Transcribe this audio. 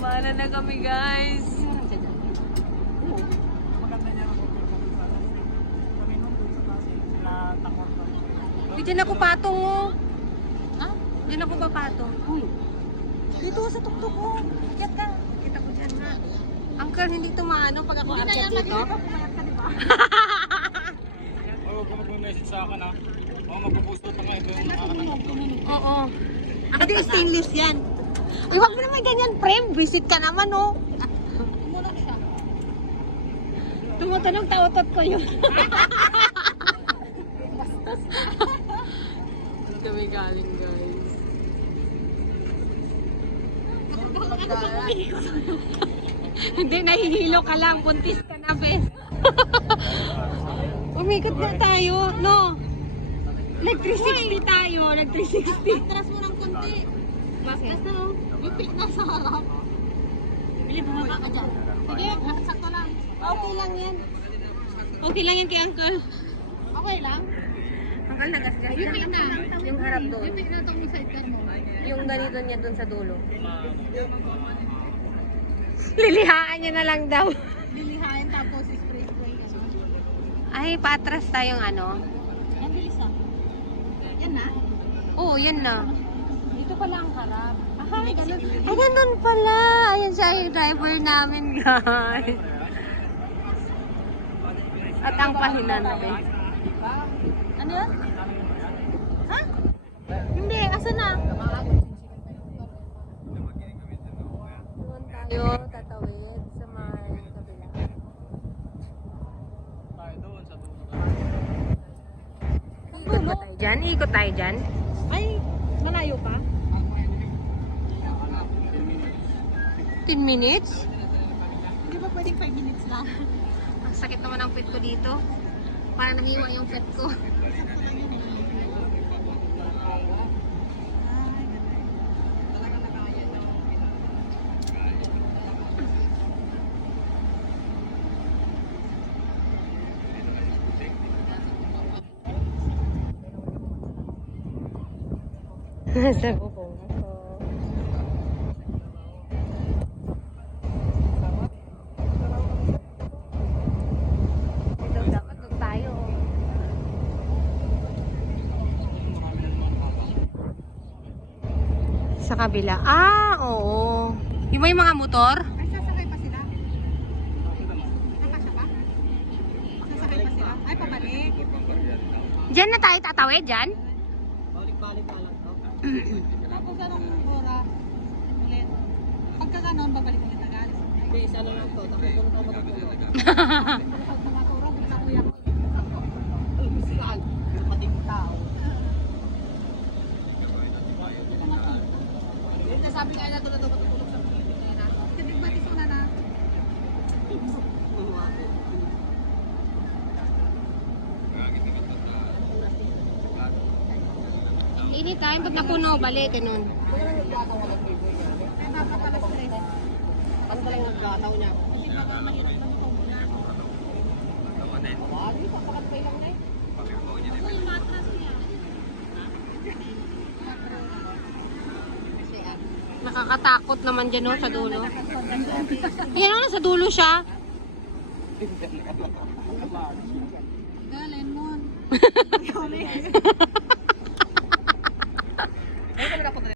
Bahala na kami, guys. Diyan ako patong, oh. Ha? Diyan ako ba patong? Uy. Dito sa tuktok ko. Kiyat ka. Kita ko dyan na. Uncle, hindi ito maano pag ako akyat dito. Pumayat ka, diba? Huwag ka mag-message sa akin, ha? Magpo-post pa nga ito yung nakakatanggap. Oo. Hindi, stainless yan. Ay, wag mo naman ganyan, frame. Visit ka naman, oh. Muna siya. Tumutunog, tautot ko yun. Kami galing, guys. Hindi, nahihilo ka lang. Buntis ka na, bes. Umikot na tayo, no? Nag-360 tayo, nag-360. Atras mo ng konti. Baskas na, oh. Yupi na sa harap. Bili, bumaba ka dyan. Sige, sakto lang. Okay lang yan. Okay lang yan kay Uncle. Okay lang? Uncle, nagasgas Yupi na. na. Yung harap doon. Yupi na itong sidecar mo. Yung ganito niya doon sa dulo. Lilihaan niya na lang daw. Lilihain tapos spray. Ay, patras tayong ano. Yan, bilis ah. Yan na. Oo, yan na. Dito pala ang harap. Ay, ganun pala. Ayan siya yung driver namin, guys. At ang pahinan. Ano yun? Ha? Hindi, asa na? Doon tayo tatawid sa may kabila. Tayo doon sa dulo. Ikot ba tayo dyan? Ikot tayo dyan? Ay, malayo pa? 10 minutes? Hindi ba pwedeng 5 minutes lang? Ang sakit naman ang pet ko dito. Para nahiwa yung pet ko. Nasa bubong ako. Ito dapat doon tayo. Sa kabila. Ah, oo. Yung may mga motor? Ay, sasakay pa sila? Nakasya pa? Sasakay pa sila? Ay, pabalik. Diyan na tayo tatawid, dyan? Balik-balik na lang to. Tapos anong oras? Ulit. Pagka ganon, babalik ulit agad. Hindi, isa lang lang to. Tapos doon ako matutulog. Pag mga turong, sa kuya ko. Saan? Pating tao. Hindi, sabi nga na ito na ito matutulog sa pilit na yan. Kasi batis una na. Anytime, pag napuno, balik, ganun. Ay, dapat alas 3. Ano ba lang nagkataw niya? Kasi baka mahirap na ito muna. Wali, papakatpay lang na eh. Ako yung matras niya. Nakakatakot naman dyan, no, sa dulo. Ayan, no, sa dulo siya. Galing mo.